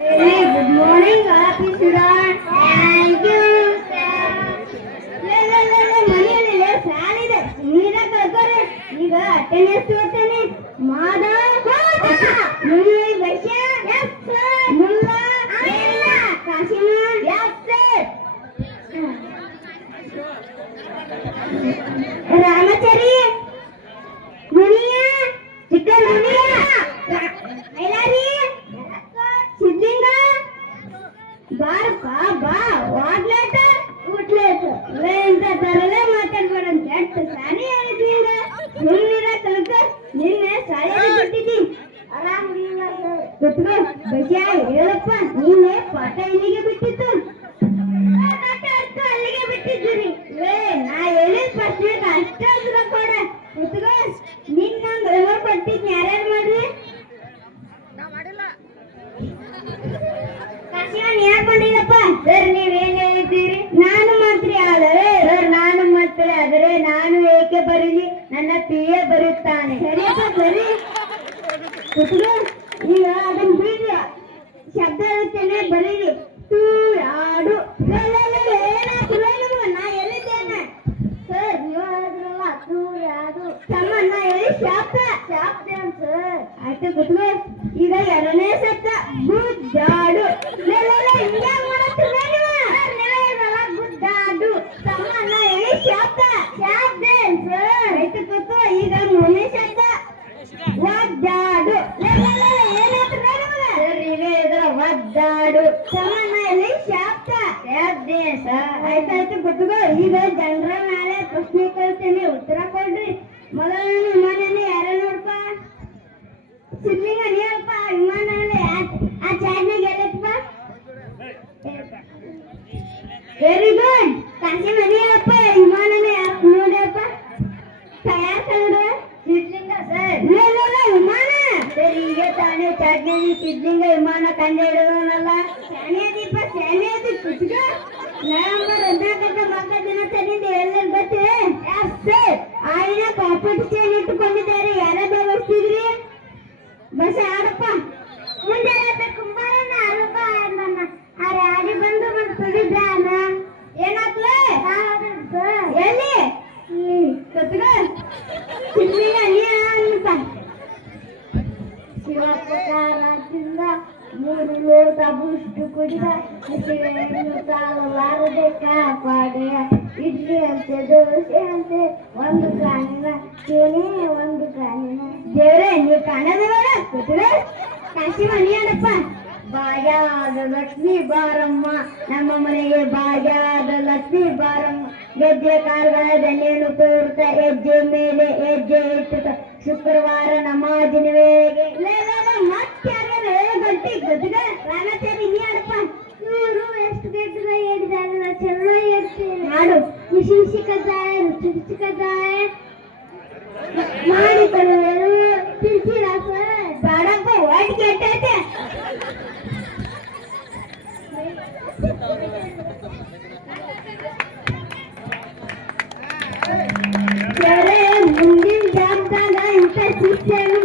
Hey, good morning, happy student. Thank you, sir. ಮನೆಯಲ್ಲಿ fan ಇದೆ ಸುಮ್ಮನೆ ಕಳ್ಕೊರೆ ಈಗ ಅಟೆಂಡೆನ್ಸ್ ತೋರ್ತಾನೆ ಮಾಧವ್ ಮುಳ್ಳಿ ವೈಶ್ಯ ಎಸ್ ಸರ್ ಮುಲ್ಲಾ ಇಲ್ಲ ಕಾಶಿಮ ಎಸ್ ಸರ್ ರಾಮಚಾರಿ ಮುನಿಯ ಚಿಕ್ಕ ಮುನಿಯ ಐಲಾರಿ ಸಿದ್ಲಿಂಗ ಬಾರಪ್ಪ ಬಾ ವಾಡ್ಲೇಟ ಊಟ್ಲೇಟ ಇಂತ ತರಲೇ ಮಾತಾಡ್ಬೇಡ ಅಂತ ಎಷ್ಟು ಸಾರಿ ಹೇಳಿದ್ರಿಂದ ಸುಮ್ಮನಿರ ಕಲ್ಕ ನಿನ್ನೆ ಶಾಲೆಗೆ ಬಿಟ್ಟಿದ್ದಿ ಆರಾಮಿಲ್ಲ ಕುತ್ಕೋ ಬಸ್ಯಾ ಹೇಳಪ್ಪ ನೀನೆ ಪಾಠ ಇಲ್ಲಿಗೆ ಬಿಟ್ಟಿತ್ತು ಅಲ್ಲಿಗೆ ಬಿಟ್ಟಿದ್ದೀರಿ ನಾ ಹೇಳಿದ ಪ್ರಶ್ನೆಗೆ ಅಷ್ಟೇ ಉತ್ತರ ಕೊಡ ಕುತ್ಕೋ ನಿನ್ನೊಂದು ಹೋಮ್ವರ್ಕ್ ಕೊಟ್ಟಿದ್ನ ಯಾರ್ಯಾರು ಮಾಡ್ರಿ ಯಾಕೊಂಡಿಲ್ಲಪ್ಪ ಸರ್ ನೀವೇನ್ ಹೇಳಿದ್ದೀರಿ ನಾನು ಮಂತ್ರಿ ಆದರೆ ಸರ್ ನಾನು ಮಂತ್ರಿ ಆದರೆ ನಾನು ಏಕೆ ಬರೀಲಿ ನನ್ನ ಪಿಎ ಬರುತ್ತಾನೆ ಸರಿಯಪ್ಪ ಸರಿ ಕುತ್ಕೋ ಈಗ ಅದನ್ನ ಬಿಡಿ ಶಬ್ದ ಇರುತ್ತೇನೆ ಬರೀರಿ ತೂರಾಡು ನಾ ಎಲ್ಲಿದ್ದೇನೆ ಸರ್ ನೀವು ಹೇಳಿದ್ರಲ್ಲ ತೂರಾಡು ತಮ್ಮ ನಾ ಹೇಳಿ ಶಾಪ್ತ ಶಾಪ್ತ ಸರ್ ಆಯ್ತು ಕುತ್ಕೋ ಈಗ ಎರಡನೇ ಶಬ್ದ ಗುದ್ದಾಡು ಹಿಂಗೆ ಮಾಡುತ್ತಿಲ್ಲ ಗುದ್ದಾಡು ತಮ್ಮ ನಾ ಹೇಳಿ ಶಾಪ್ತ ಶಾಪ್ತ ಸರ್ ಆಯ್ತು ಕುತ್ಕೋ ಈಗ ಮೂರನೇ ಶಬ್ದ ಒದ್ದಾಡು ಒದ್ದಾಡು ತಮ್ಮನಲ್ಲಿ ಶಾಪ್ತ ಆಯ್ತಾಯ್ತು ಗೊತ್ತಗೋ ಈಗ ಜನರ ಮೇಲೆ ಪ್ರಶ್ನೆ ಕೇಳ್ತೇನೆ ಉತ್ತರ ಕೊಡ್ರಿ ಮೊದಲನೇ ವಿಮಾನ ಯಾರ ನೋಡ್ಪ ಸಿದ್ಲಿಂಗ ನೀವಪ್ಪ ವಿಮಾನ ಆ ಚಾರ್ನಾಗ ಎಲ್ಲಪ್ಪ ವೆರಿ ಗುಡ್ ಕಾಶಿ ಮನೆಯಪ್ಪ ವಿಮಾನನ ಯಾಕೆ ನೋಡ್ಯಪ್ಪ ತಯಾರ ಕಂಡು ಸಿದ್ಲಿಂಗ ಸರ್ ವಿಮಾನ ಸರ್ ಈಗ ತಾನೇ ಚಾಟ್ನಲ್ಲಿ ಸಿದ್ಲಿಂಗ ವಿಮಾನ ಕಂಡು ಹಿಡಿದವನಲ್ಲ ಶಾನ್ಯಾದೀಪ ಶಾನ್ಯಾದಿ ಕುತ್ಕ ನವೆಂಬರ್ 14 ಮಕ್ಕಳ ದಿನಾಚರಣೆಯಿಂದ ಎಲ್ಲರೂ ಗೊತ್ತಿದೆ ಸರ್ ಆಯ್ನ ಕಾಂಪಿಟಿಷನ್ ಇಟ್ಟುಕೊಂಡಿದ್ದಾರೆ ಯಾರಾದ್ರೂ ಬರ್ತಿದ್ರಿ ಬಸ್ ಆಡಪ್ಪ ಮುಂದೆ ಕುಂಬಾರನ ಅರಪ್ಪ ಅರೆ ಆಡಿ ಬಂದು ತುಳಿದ್ರಾನ ಏನಾಗ್ಲೇ ಎಲ್ಲಿ ಕುತ್ಕ ಸಿದ್ಲಿಂಗ ನೀ ಅಂತ ಶಿವಪ್ರಕಾರದಿಂದ 3 ಲೋಟ ಬುಷ್ಟು ಕುಡಿದ ಹಸಿವೆಯನ್ನು ತಾಳಲಾರದೆ ಕಾಪಾಡೆ ಇಡ್ಲಿ ಅಂತೆ ದೋಸೆ ಅಂತೆ ಒಂದು ಕಾಣಿನ ಕೇನೇ ಒಂದು ಕಾಣಿನ ದೇವ್ರೆ ನೀವು ಕಾಣದವರ ಕೂತ್ರೆ ಕಾಶಿ ಮನೆಯಪ್ಪ ಭಾಗ್ಯದ ಲಕ್ಷ್ಮೀ ಬಾರಮ್ಮ ನಮ್ಮ ಮನೆಗೆ ಭಾಗ್ಯದ ಲಕ್ಷ್ಮೀ ಬಾರಮ್ಮ ಗೆಜ್ಜೆ ಕಾಲುಗಳ ದಂಡೆಯನ್ನು ತೋರುತ್ತಾ ಹೆಜ್ಜೆ ಮೇಲೆ ಹೆಜ್ಜೆ ಇಟ್ಟುತ್ತ ಶುಕ್ರವಾರ ನಮಾಜಿನ ವೇಳೆಗೆ ಮತ್ತೆ ಗಟ್ಟಿ ಗದ್ಗ ರಾಮಾಚಾರಿ ನೀಡಪ್ಪ ಇವರು ಎಷ್ಟು ಗಡ್ಡ ಹೇಳಿದಾರಲ್ಲ ಚೆನ್ನಾಗಿ ಹೇಳ್ತೀನಿ ಹಾಡು ಖುಷಿ ಖುಷಿ ಕದ್ದಾಯ ರುಚಿ ರುಚಿ ಕದ್ದಾಯ ಮಾಡಿ ತರುವರು ತಿರ್ಸಿಲ್ಲ ಸರ್ ಬಾಡಪ್ಪ ಒಟ್ಟು ಕೆಟ್ಟೈತೆ ಮುಂದಿನ ಜಾಗದಾಗ ಇಂಥ ಶಿಕ್ಷೆಯನ್ನು